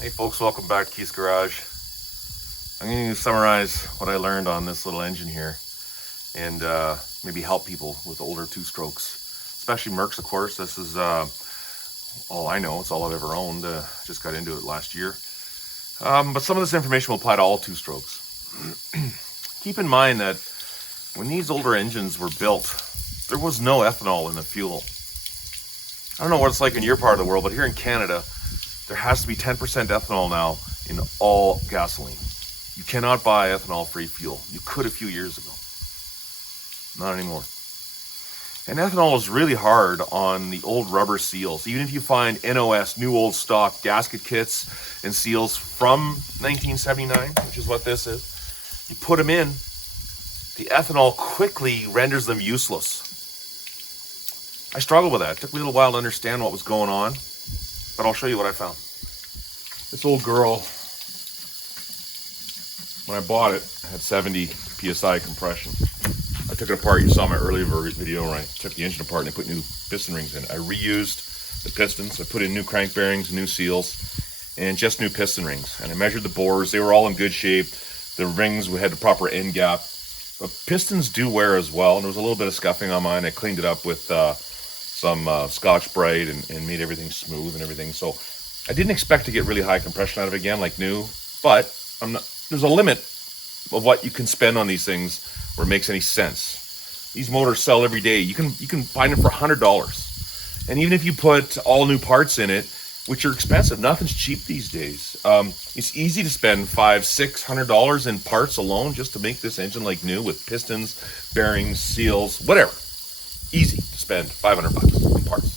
Hey folks, welcome back to Keith's Garage. I'm going to summarize what I learned on this little engine here and maybe help people with older two-strokes, especially Mercs, of course. This is all I know. It's all I've ever owned. Just got into it last year. But some of this information will apply to all two-strokes. Keep in mind that when these older engines were built, there was no ethanol in the fuel. I don't know what it's like in your part of the world, but here in Canada, there has to be 10% ethanol now in all gasoline. You cannot buy ethanol-free fuel. You could a few years ago. Not anymore. And ethanol is really hard on the old rubber seals. Even if you find NOS, new old stock gasket kits and seals from 1979, which is what this is, you put them in, the ethanol quickly renders them useless. I struggled with that. It took me a little while to understand what was going on, but I'll show you what I found. This old girl, when I bought it, had 70 PSI compression. I took it apart. You saw my earlier video where I took the engine apart and I put new piston rings in. I reused the pistons. I put in new crank bearings, new seals, and just new piston rings. And I measured the bores. They were all in good shape. The rings had the proper end gap. But pistons do wear as well, and there was a little bit of scuffing on mine. I cleaned it up with some Scotch-Brite and made everything smooth and everything. So I didn't expect to get really high compression out of it again, like new, but there's a limit of what you can spend on these things where it makes any sense. These motors sell every day. You can find them for $100. And even if you put all new parts in it, which are expensive, nothing's cheap these days. It's easy to spend $500-600 in parts alone just to make this engine like new with pistons, bearings, seals, whatever. Easy to spend $500 in parts.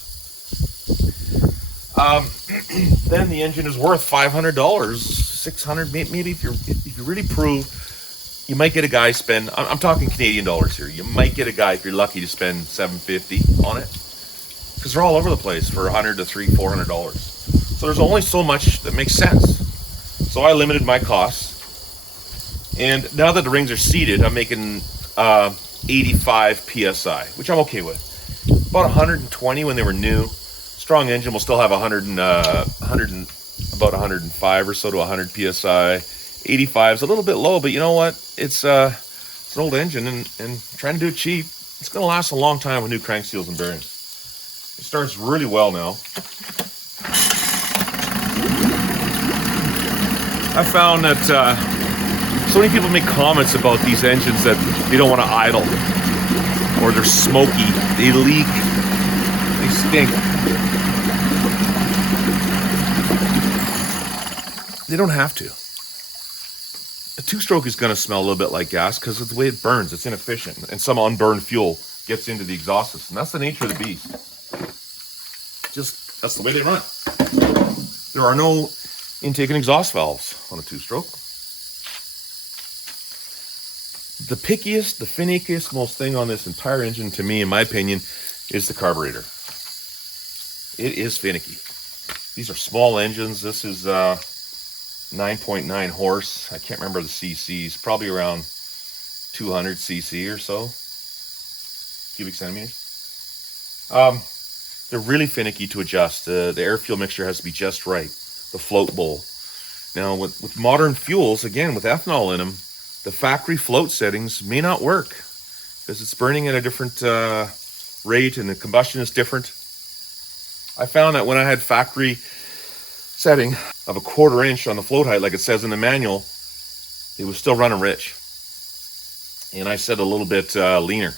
Then the engine is worth $500, $600, maybe if you really prove, you might get a guy spend. I'm talking Canadian dollars here. You might get a guy, if you're lucky, to spend $750 on it, because they're all over the place for $100 to $300-400. So there's only so much that makes sense. So I limited my costs, and now that the rings are seated, I'm making 85 psi, which I'm okay with. About 120 when they were new. Strong engine will still have about 105 or so to 100 psi. 85 is a little bit low, but you know what? It's an old engine, and trying to do it cheap, it's going to last a long time with new crank seals and bearings. It starts really well now. I found that so many people make comments about these engines that they don't want to idle, or they're smoky, they leak, they stink. They don't have to. A two-stroke is going to smell a little bit like gas because of the way it burns. It's inefficient, and some unburned fuel gets into the exhaust system. That's the nature of the beast. That's the way they run. There are no intake and exhaust valves on a two-stroke. The pickiest, the finickiest, most thing on this entire engine, to me, in my opinion, is the carburetor. It is finicky. These are small engines. This is 9.9 horse. I can't remember the cc's. Probably around 200 cc or so. Cubic centimeters. They're really finicky to adjust. The air-fuel mixture has to be just right. The float bowl. Now, with modern fuels, again, with ethanol in them, the factory float settings may not work because it's burning at a different rate and the combustion is different. I found that when I had factory setting of 1/4 inch on the float height, like it says in the manual, it was still running rich. And I set a little bit leaner,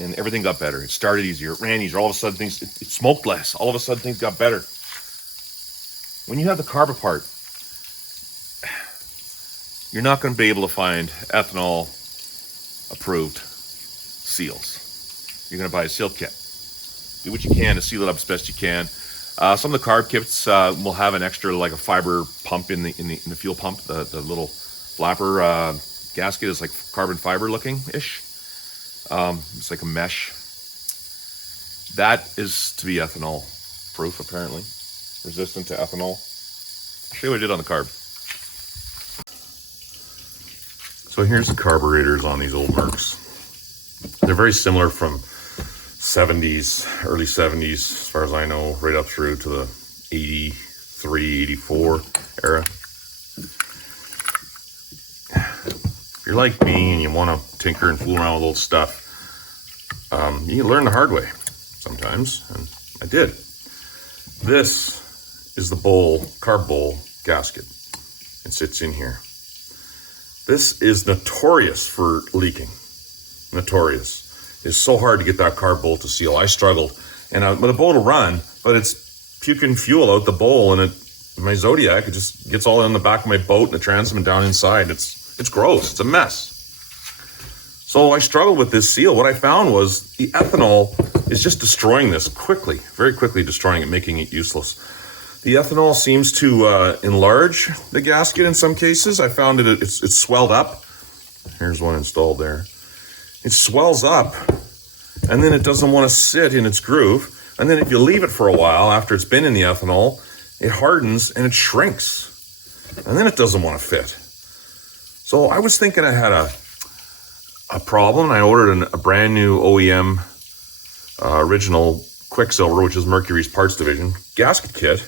and everything got better. It started easier, it ran easier. All of a sudden, it smoked less. All of a sudden, things got better. When you have the carb apart, you're not going to be able to find ethanol approved seals. You're going to buy a seal kit. Do what you can to seal it up as best you can. Some of the carb kits will have an extra, like a fiber pump in the fuel pump. The little flapper gasket is like carbon fiber looking ish. It's like a mesh. That is to be ethanol proof, apparently, resistant to ethanol. I'll show you what I did on the carb. So here's the carburetors on these old Mercs. They're very similar from 70s, early 70s, as far as I know, right up through to the 83, 84 era. If you're like me and you want to tinker and fool around with old stuff, you learn the hard way sometimes, and I did. This is the bowl, carb bowl gasket. It sits in here. This is notorious for leaking. Notorious. It's so hard to get that carb bowl to seal. I struggled, and the bowl will run, but it's puking fuel out the bowl, and my Zodiac, it just gets all in the back of my boat and the transom and down inside. It's gross. It's a mess. So I struggled with this seal. What I found was the ethanol is just destroying this quickly, very quickly destroying it, making it useless. The ethanol seems to enlarge the gasket in some cases. I found it's swelled up. Here's one installed there. It swells up, and then it doesn't want to sit in its groove. And then if you leave it for a while after it's been in the ethanol, it hardens and it shrinks. And then it doesn't want to fit. So I was thinking I had a problem. I ordered a brand new OEM original Quicksilver, which is Mercury's parts division, gasket kit.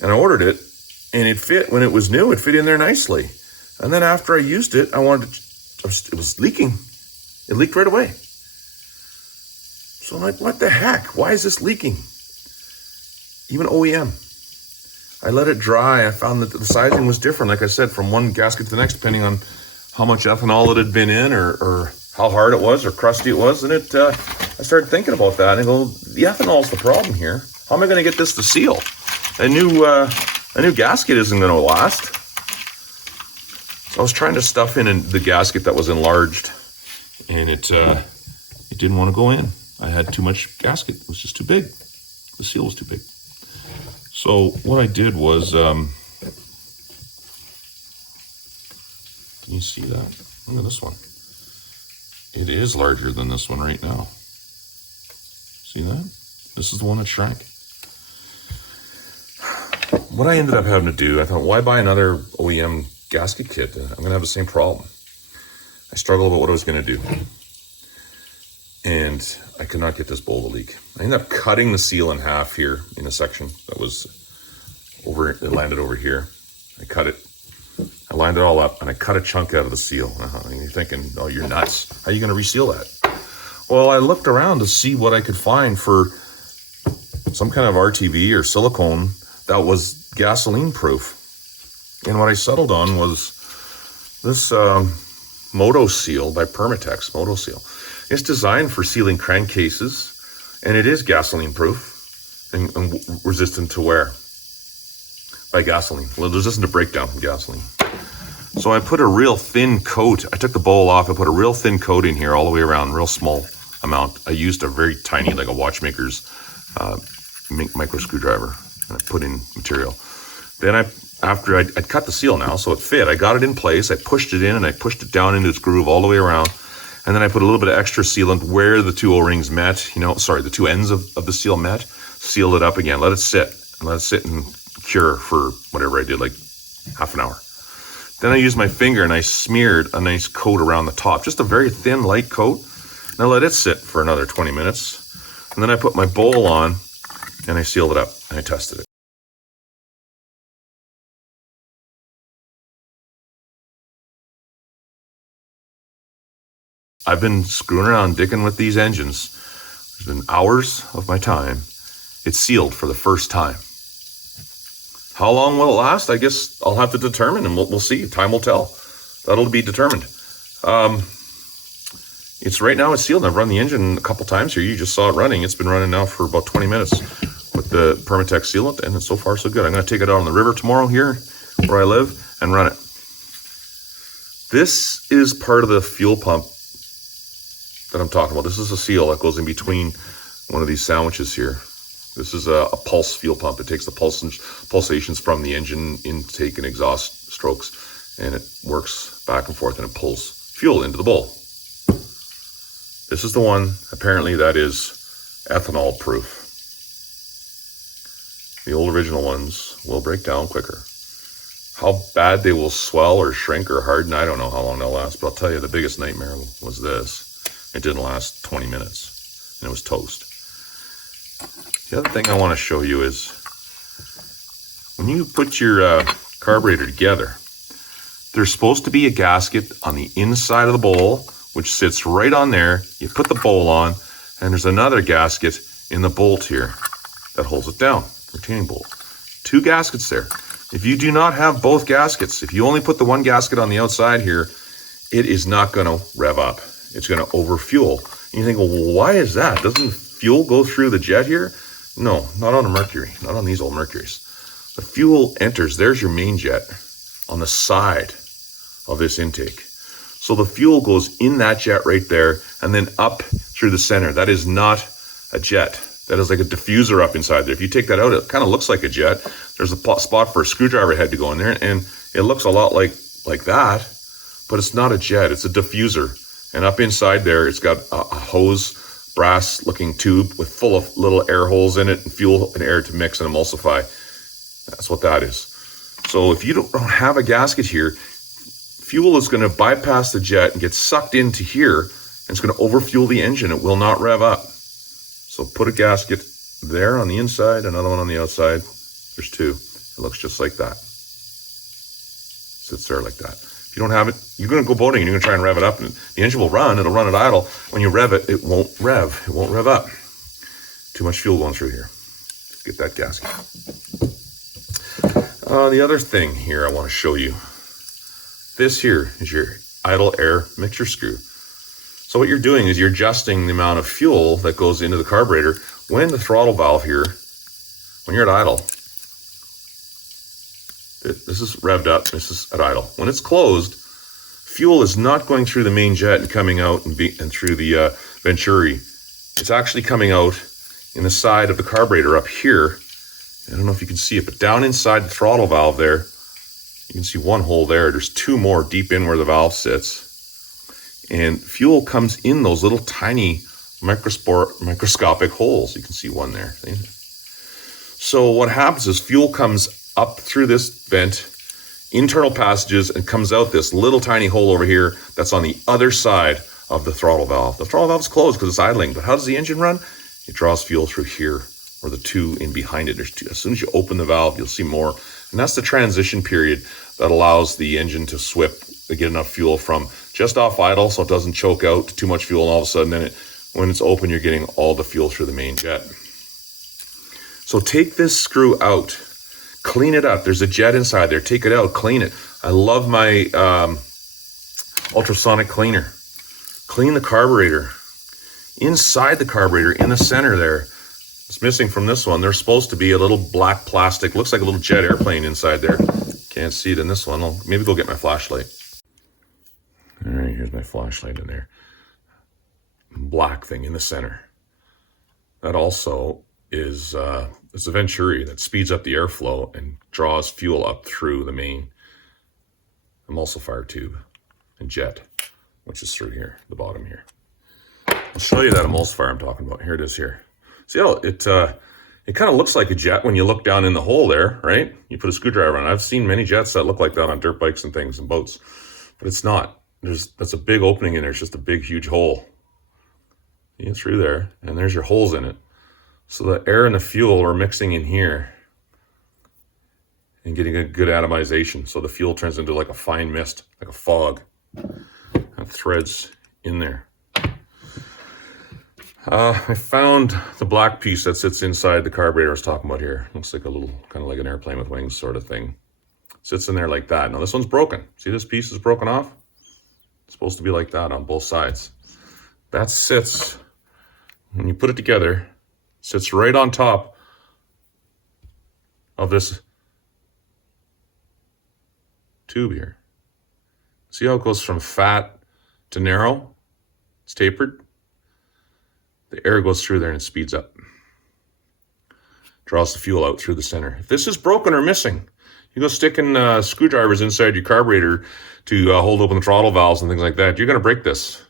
And I ordered it, and it fit when it was new. It fit in there nicely. And then after I used it, it was leaking. It leaked right away. So I'm like, what the heck? Why is this leaking? Even OEM. I let it dry. I found that the sizing was different, like I said, from one gasket to the next, depending on how much ethanol it had been in or how hard it was or crusty it was. And I started thinking about that and I go, the ethanol's the problem here. How am I going to get this to seal? A new gasket isn't going to last. So I was trying to stuff in the gasket that was enlarged, and it didn't want to go in. I had too much gasket. It was just too big. The seal was too big. So what I did was, can you see that? Look at this one. It is larger than this one right now. See that? This is the one that shrank. What I ended up having to do, I thought, why buy another OEM gasket kit? I'm going to have the same problem. I struggled about what I was going to do. And I could not get this bowl to leak. I ended up cutting the seal in half here in a section that was over, it landed over here. I cut it. I lined it all up and I cut a chunk out of the seal. And you're thinking, oh, you're nuts. How are you going to reseal that? Well, I looked around to see what I could find for some kind of RTV or silicone that was gasoline proof. And what I settled on was this Moto Seal by Permatex, Moto Seal. It's designed for sealing crankcases, and it is gasoline proof and resistant to wear by gasoline. Well, resistant to breakdown from gasoline. So I put a real thin coat. I took the bowl off. I put a real thin coat in here all the way around, real small amount. I used a very tiny, like a watchmaker's micro screwdriver, and I put in material. Then after I'd cut the seal now, so it fit. I got it in place. I pushed it in and I pushed it down into its groove all the way around. And then I put a little bit of extra sealant where the two O-rings met, the two ends of the seal met, sealed it up again, let it sit and cure for whatever I did, like half an hour. Then I used my finger and I smeared a nice coat around the top, just a very thin, light coat. And I let it sit for another 20 minutes. And then I put my bowl on and I sealed it up and I tested it. I've been screwing around, dicking with these engines. There's been hours of my time. It's sealed for the first time. How long will it last? I guess I'll have to determine, and we'll see. Time will tell. That'll be determined. It's right now it's sealed. I've run the engine a couple times here. You just saw it running. It's been running now for about 20 minutes with the Permatex sealant, and so far so good. I'm going to take it out on the river tomorrow here where I live and run it. This is part of the fuel pump that I'm talking about. This is a seal that goes in between one of these sandwiches here. This is a pulse fuel pump. It takes the pulsations from the engine intake and exhaust strokes, and it works back and forth, and it pulls fuel into the bowl. This is the one, apparently, that is ethanol proof. The old original ones will break down quicker. How bad they will swell or shrink or harden, I don't know how long they'll last, but I'll tell you the biggest nightmare was this. It didn't last 20 minutes, and it was toast. The other thing I want to show you is when you put your carburetor together, there's supposed to be a gasket on the inside of the bowl, which sits right on there. You put the bowl on, and there's another gasket in the bolt here that holds it down, retaining bolt. 2 gaskets there. If you do not have both gaskets, if you only put the one gasket on the outside here, it is not going to rev up. It's going to overfuel. And you think, well, why is that? Doesn't fuel go through the jet here? No, not on a Mercury, not on these old Mercuries. The fuel enters, there's your main jet on the side of this intake. So the fuel goes in that jet right there and then up through the center. That is not a jet. That is like a diffuser up inside there. If you take that out, it kind of looks like a jet. There's a spot for a screwdriver head to go in there, and it looks a lot like that, but it's not a jet, it's a diffuser. And up inside there, it's got a hose, brass looking tube with full of little air holes in it and fuel and air to mix and emulsify. That's what that is. So if you don't have a gasket here, fuel is going to bypass the jet and get sucked into here, and it's going to overfuel the engine. It will not rev up. So put a gasket there on the inside, another one on the outside. There's 2. It looks just like that. Sits there like that. If you don't have it, you're going to go boating and you're going to try and rev it up, and the engine will run. It'll run at idle. When you rev it, it won't rev. It won't rev up. Too much fuel going through here. Get that gasket. The other thing here I want to show you. This here is your idle air mixture screw. So what you're doing is you're adjusting the amount of fuel that goes into the carburetor when the throttle valve here, when you're at idle. This is revved up, this is at idle. When it's closed, fuel is not going through the main jet and coming out and through the venturi. It's actually coming out in the side of the carburetor up here. I don't know if you can see it, but down inside the throttle valve there, you can see one hole there. There's 2 more deep in where the valve sits. And fuel comes in those little tiny microscopic holes. You can see one there. So what happens is fuel comes up through this vent, internal passages, and comes out this little tiny hole over here that's on the other side of the throttle valve. The throttle valve's closed because it's idling, but how does the engine run? It draws fuel through here, or the 2 in behind it. There's 2. As soon as you open the valve, you'll see more. And that's the transition period that allows the engine to swip, to get enough fuel from just off idle so it doesn't choke out too much fuel, and all of a sudden then when it's open, you're getting all the fuel through the main jet. So take this screw out, clean it up. There's a jet inside there. Take it out, clean it. I love my ultrasonic cleaner. Clean the carburetor. Inside the carburetor, in the center there, it's missing from this one. There's supposed to be a little black plastic, looks like a little jet airplane inside there. Can't see it in this one. I'll maybe go get my flashlight. All right, here's my flashlight in there. Black thing in the center. That also is it's a venturi that speeds up the airflow and draws fuel up through the main emulsifier tube and jet, which is through here, the bottom here. I'll show you that emulsifier I'm talking about. Here it is here. See how it kind of looks like a jet when you look down in the hole there, right? You put a screwdriver on it. I've seen many jets that look like that on dirt bikes and things and boats, but it's not. That's a big opening in there. It's just a big, huge hole. You get through there, and there's your holes in it. So the air and the fuel are mixing in here and getting a good atomization. So the fuel turns into like a fine mist, like a fog. Have threads in there. I found the black piece that sits inside the carburetor I was talking about here. Looks like a little, kind of like an airplane with wings sort of thing. Sits in there like that. Now this one's broken. See this piece is broken off? It's supposed to be like that on both sides. That sits, when you put it together, sits right on top of this tube here. See how it goes from fat to narrow? It's tapered. The air goes through there and it speeds up. Draws the fuel out through the center. If this is broken or missing, you go sticking screwdrivers inside your carburetor to hold open the throttle valves and things like that, you're going to break this.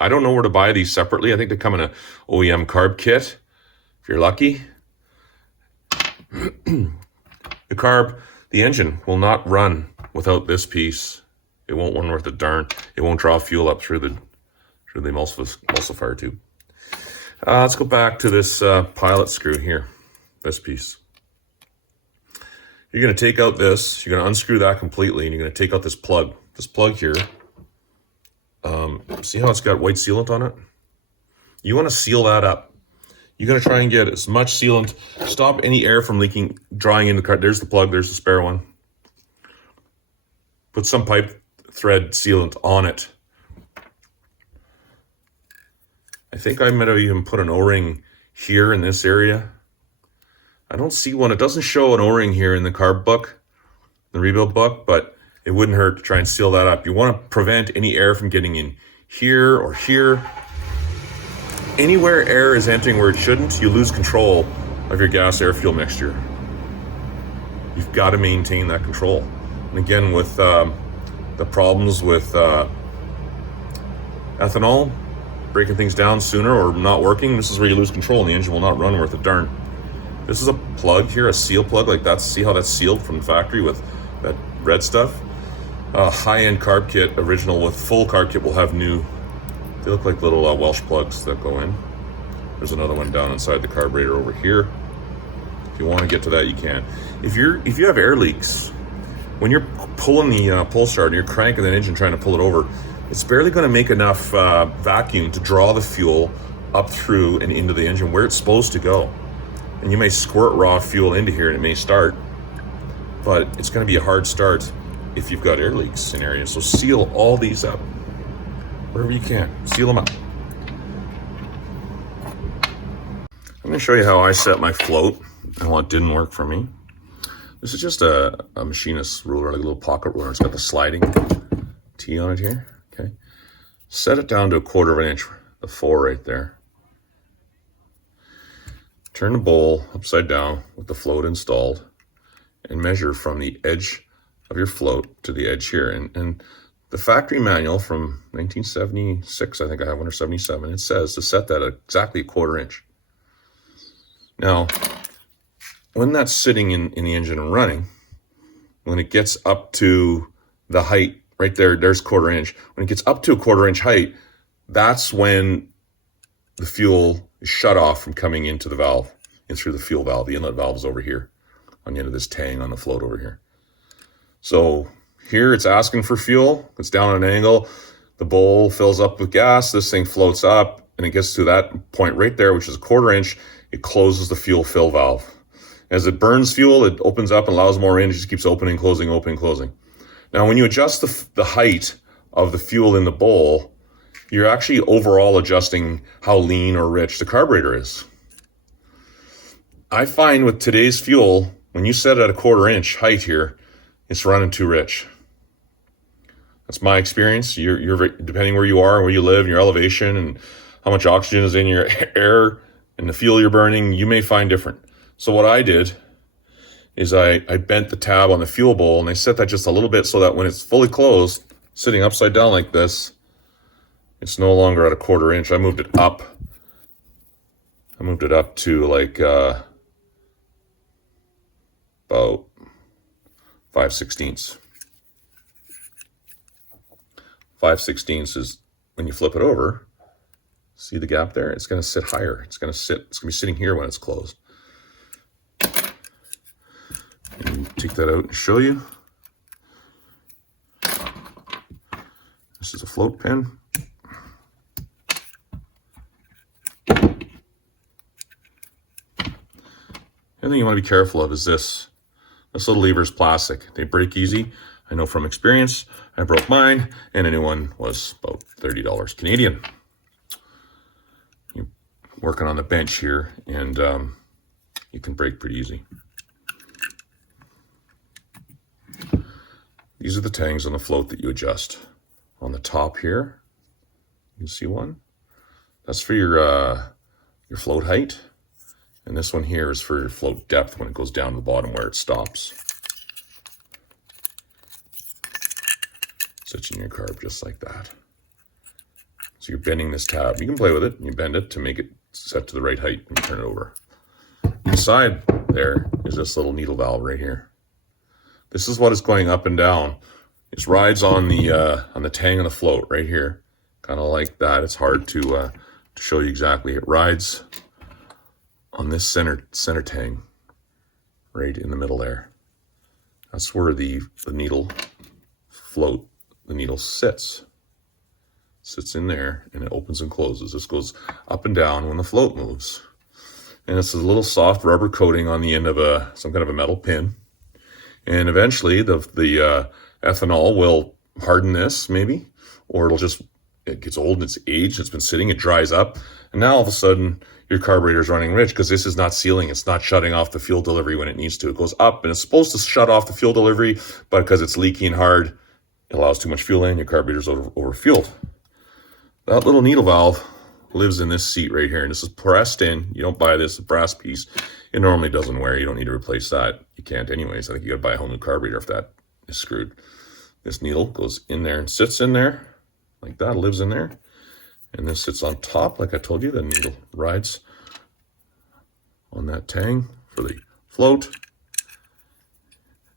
I don't know where to buy these separately. I think they come in a OEM carb kit, if you're lucky. The engine will not run without this piece. It won't run worth a darn. It won't draw fuel up through the emulsifier tube. Let's go back to this pilot screw here, this piece. You're going to take out this, you're going to unscrew that completely, and you're going to take out this plug. This plug here, see how it's got white sealant on it? You want to seal that up. You're going to try and get as much sealant, stop any air from leaking, drawing into the car. There's the plug, there's the spare one. Put some pipe thread sealant on it. I think I might have even put an O-ring here in this area. I don't see one. It doesn't show an O-ring here in the carb book, the rebuild book, but it wouldn't hurt to try and seal that up. You want to prevent any air from getting in here or here. Anywhere air is entering where it shouldn't, you lose control of your gas air fuel mixture. You've got to maintain that control. And again, with the problems with ethanol, breaking things down sooner or not working, this is where you lose control and the engine will not run worth a darn. This is a plug here, a seal plug like that. See how that's sealed from the factory with that red stuff? High-end carb kit, original with full carb kit will have new, they look like little Welsh plugs that go in. There's another one down inside the carburetor over here. If you want to get to that, you can. If you have air leaks, when you're pulling the pull start and you're cranking that engine trying to pull it over, it's barely going to make enough vacuum to draw the fuel up through and into the engine where it's supposed to go. And you may squirt raw fuel into here and it may start, but it's going to be a hard start if you've got air leaks in areas. So seal all these up wherever you can. Seal them up. I'm going to show you how I set my float and what didn't work for me. This is just a machinist's ruler, like a little pocket ruler. It's got the sliding T on it here. Okay. Set it down to 1/4 of an inch, the 4 right there. Turn the bowl upside down with the float installed and measure from the edge of your float to the edge here. And the factory manual from 1976, I think I have one, or 77, it says to set that at exactly 1/4 inch. Now, when that's sitting in the engine and running, when it gets up to the height, right there's 1/4 inch. When it gets up to a 1/4 inch height, that's when the fuel is shut off from coming into the valve, in through the fuel valve. The inlet valve is over here on the end of this tang on the float over here. So here it's asking for fuel. It's down at an angle. The bowl fills up with gas. This thing floats up and it gets to that point right there, which is a 1/4 inch. It closes the fuel fill valve. As it burns fuel, it opens up and allows more in. It just keeps opening, closing, opening, closing. Now, when you adjust the height of the fuel in the bowl, you're actually overall adjusting how lean or rich the carburetor is. I find with today's fuel, when you set it at a 1/4 inch height here, it's running too rich. That's my experience. You're depending where you are, where you live, and your elevation, and how much oxygen is in your air, and the fuel you're burning, you may find different. So what I did is I bent the tab on the fuel bowl and I set that just a little bit so that when it's fully closed, sitting upside down like this, it's no longer at a 1/4 inch. I moved it up. I moved it up to like about 5/16. 5/16 is when you flip it over. See the gap there? It's going to sit higher. It's going to be sitting here when it's closed. And take that out and show you. This is a float pin. The thing you want to be careful of is this. This little lever is plastic. They break easy. I know from experience. I broke mine, and a new one was about $30 Canadian. You're working on the bench here, and you can break pretty easy. These are the tangs on the float that you adjust. On the top here, you see one. That's for your float height. And this one here is for your float depth when it goes down to the bottom where it stops. Sits in your carb just like that. So you're bending this tab. You can play with it and you bend it to make it set to the right height and you turn it over. Inside there is this little needle valve right here. This is what is going up and down. It rides on the tang of the float right here. Kind of like that. It's hard to show you exactly. It rides on this center tang right in the middle there. That's where the needle float, the needle sits in there, and it opens and closes. This goes up and down when the float moves. And it's a little soft rubber coating on the end of some kind of a metal pin. And eventually the ethanol will harden this maybe, or it gets old and it's aged, it's been sitting, it dries up. And now all of a sudden your carburetor's running rich because this is not sealing. It's not shutting off the fuel delivery when it needs to. It goes up and it's supposed to shut off the fuel delivery, but because it's leaky and hard, it allows too much fuel in, your carburetor's overfueled. That little needle valve lives in this seat right here, and this is pressed in. You don't buy this, a brass piece. It normally doesn't wear. You don't need to replace that. You can't anyways. I think you gotta buy a whole new carburetor if that is screwed. This needle goes in there and sits in there like that, lives in there. And this sits on top, like I told you. The needle rides on that tang for the float.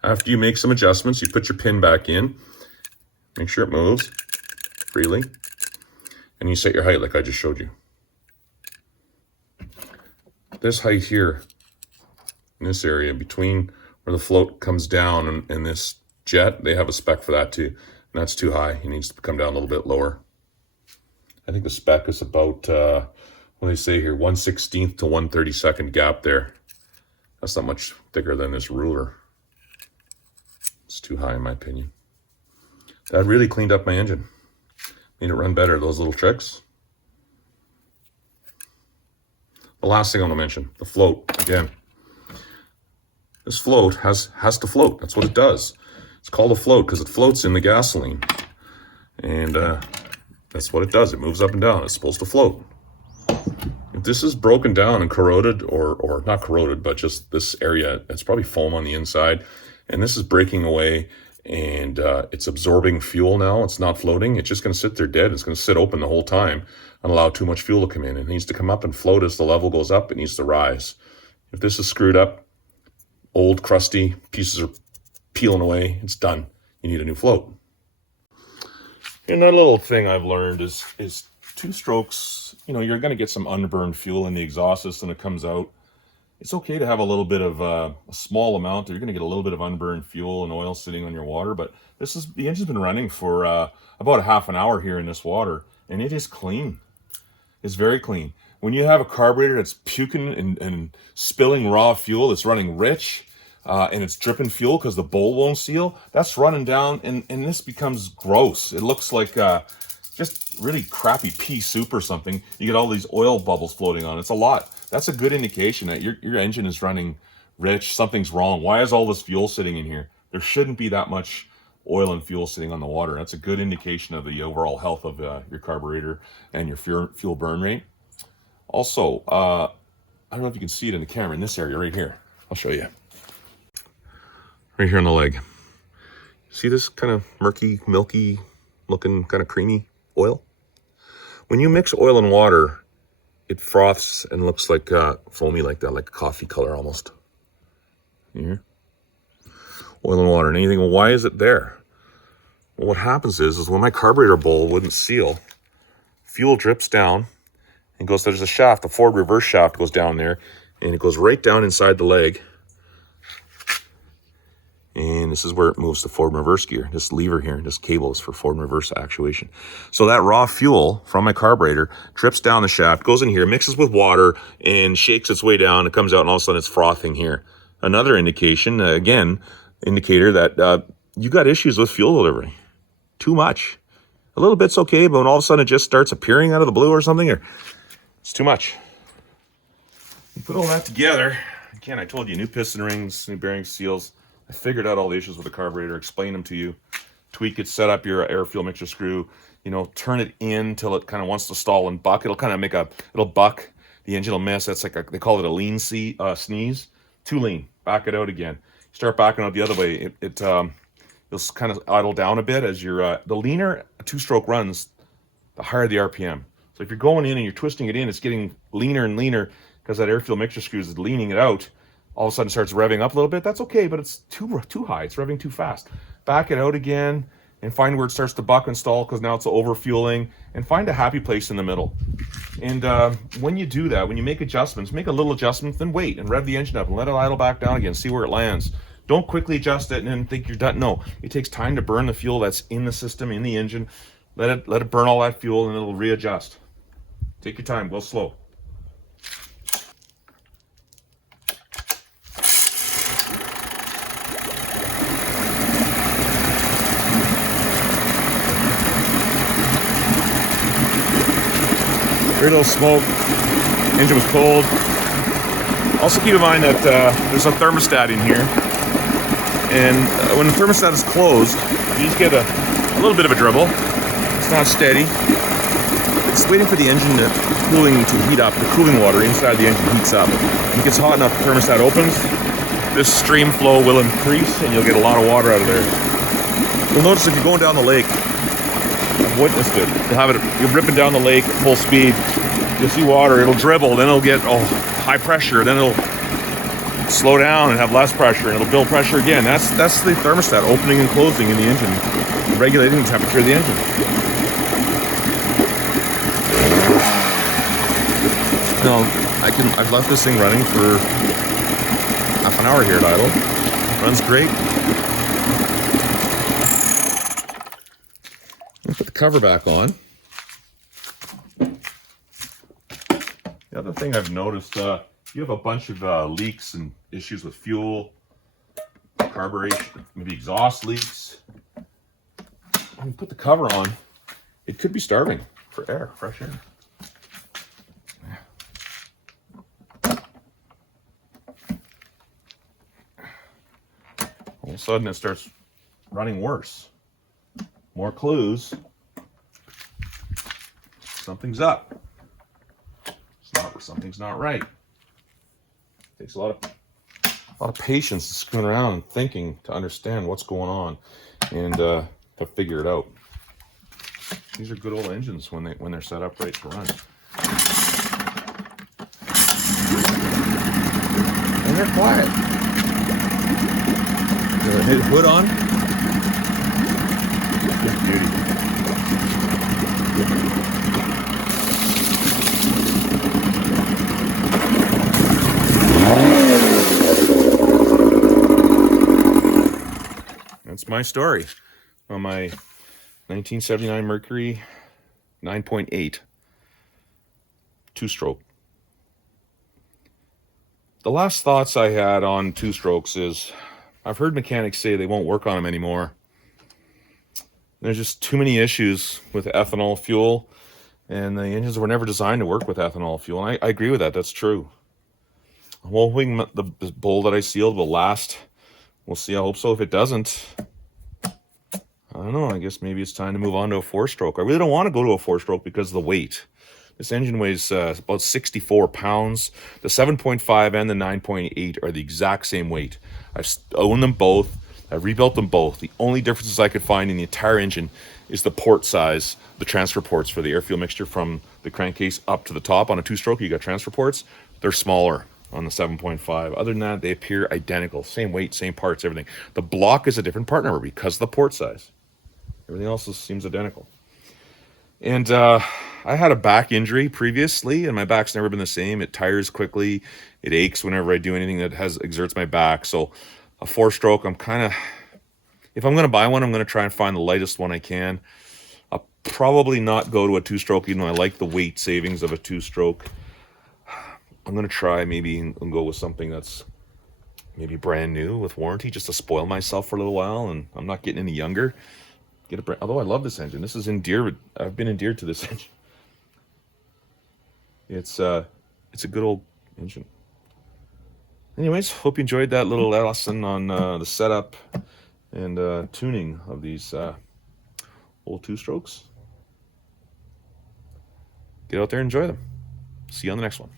After you make some adjustments, you put your pin back in. Make sure it moves freely. And you set your height like I just showed you. This height here, in this area, between where the float comes down and this jet, they have a spec for that too. And that's too high. It needs to come down a little bit lower. I think the spec is about, what do they say here, 1/16 to 1/32 gap there. That's not much thicker than this ruler. It's too high in my opinion. That really cleaned up my engine. Made it run better, those little tricks. The last thing I want to mention, the float. Again, this float has to float. That's what it does. It's called a float because it floats in the gasoline. And that's what it does. It moves up and down. It's supposed to float. If this is broken down and corroded, or not corroded, but just this area, it's probably foam on the inside, and this is breaking away, and it's absorbing fuel now. It's not floating. It's just going to sit there dead. It's going to sit open the whole time and allow too much fuel to come in. It needs to come up and float as the level goes up. It needs to rise. If this is screwed up, old, crusty, pieces are peeling away, it's done. You need a new float. Another little thing I've learned is two strokes, you're going to get some unburned fuel in the exhaust system that comes out. It's okay to have a little bit of a small amount. You're going to get a little bit of unburned fuel and oil sitting on your water, but the engine's been running for about a half an hour here in this water, and it is clean. It's very clean. When you have a carburetor that's puking and spilling raw fuel, that's running rich, and it's dripping fuel because the bowl won't seal, that's running down, and this becomes gross. It looks like just really crappy pea soup or something. You get all these oil bubbles floating on. It's a lot. That's a good indication that your engine is running rich. Something's wrong. Why is all this fuel sitting in here? There shouldn't be that much oil and fuel sitting on the water. That's a good indication of the overall health of your carburetor and your fuel burn rate. Also, I don't know if you can see it in the camera in this area right here. I'll show you. Right here on the leg. See this kind of murky, milky looking kind of creamy oil? When you mix oil and water, it froths and looks like foamy like that, like coffee color almost. Here. Oil and water. And anything, well, why is it there? Well, what happens is when my carburetor bowl wouldn't seal, fuel drips down and goes, there's a shaft, a forward reverse shaft goes down there, and it goes right down inside the leg. And this is where it moves to forward and reverse gear. This lever here, this cable is for forward and reverse actuation. So that raw fuel from my carburetor drips down the shaft, goes in here, mixes with water, and shakes its way down. It comes out, and all of a sudden it's frothing here. Another indication, indicator that you got issues with fuel delivery. Too much. A little bit's okay, but when all of a sudden it just starts appearing out of the blue or something, it's too much. You put all that together. Again, I told you, new piston rings, new bearing seals. I figured out all the issues with the carburetor, explained them to you, tweak it, set up your air fuel mixture screw, turn it in till it kind of wants to stall and buck. It'll kind of it'll buck. The engine will miss. That's they call it a lean sneeze. Too lean. Back it out again. Start backing out the other way. It'll kind of idle down a bit as the leaner a two-stroke runs, the higher the RPM. So if you're going in and you're twisting it in, it's getting leaner and leaner because that air fuel mixture screw is leaning it out. All of a sudden starts revving up a little bit. That's okay, but it's too high. It's revving too fast. Back it out again and find where it starts to buck and stall because now it's over-fueling, and find a happy place in the middle. And when you do that, when you make adjustments, make a little adjustment, then wait and rev the engine up and let it idle back down again. See where it lands. Don't quickly adjust it and then think you're done. No, it takes time to burn the fuel that's in the system, in the engine. Let it burn all that fuel and it'll readjust. Take your time, go slow. Very little smoke. Engine was cold. Also keep in mind that there's a thermostat in here, and when the thermostat is closed, you just get a little bit of a dribble. It's not steady. It's waiting for the engine cooling to heat up. The cooling water inside the engine heats up. When it gets hot enough, the thermostat opens. This stream flow will increase, and you'll get a lot of water out of there. You'll notice if you're going down the lake, I've witnessed it. You're ripping down the lake at full speed. You'll see water. It'll dribble. Then it'll get high pressure. Then it'll slow down and have less pressure, and it'll build pressure again. That's the thermostat opening and closing in the engine, regulating the temperature of the engine. Now, I've left this thing running for half an hour here at idle. Runs great. Let's put the cover back on. The other thing I've noticed, you have a bunch of leaks and issues with fuel, carburation, maybe exhaust leaks. When you put the cover on, it could be starving for air, fresh air. All of a sudden it starts running worse. More clues. Something's up. Something's not right. It takes a lot of patience to screw around and thinking to understand what's going on and to figure it out. These are good old engines when they're set up right to run. And they're quiet. Hit hood on. Good beauty. That's my story on my 1979 Mercury 9.8 two-stroke. The last thoughts I had on two-strokes is I've heard mechanics say they won't work on them anymore. There's just too many issues with ethanol fuel, and the engines were never designed to work with ethanol fuel. And I agree with that. That's true. I'm hoping the bowl that I sealed will last. We'll see. I hope so. If it doesn't, I don't know. I guess maybe it's time to move on to a four-stroke. I really don't want to go to a four-stroke because of the weight. This engine weighs about 64 pounds. The 7.5 and the 9.8 are the exact same weight. I've owned them both. I rebuilt them both. The only differences I could find in the entire engine is the port size, the transfer ports for the air-fuel mixture from the crankcase up to the top. On a two-stroke, you got transfer ports. They're smaller on the 7.5. Other than that, they appear identical. Same weight, same parts, everything. The block is a different part number because of the port size. Everything else seems identical. And I had a back injury previously, and my back's never been the same. It tires quickly. It aches whenever I do anything that exerts my back. So a four-stroke, if I'm going to buy one, I'm going to try and find the lightest one I can. I'll probably not go to a two-stroke, even though I like the weight savings of a two-stroke. I'm going to try maybe and go with something that's maybe brand new with warranty, just to spoil myself for a little while, and I'm not getting any younger. Although I love this engine. This is endeared. I've been endeared to this engine. It's a good old engine. Anyways, hope you enjoyed that little lesson on the setup and tuning of these old two-strokes. Get out there and enjoy them. See you on the next one.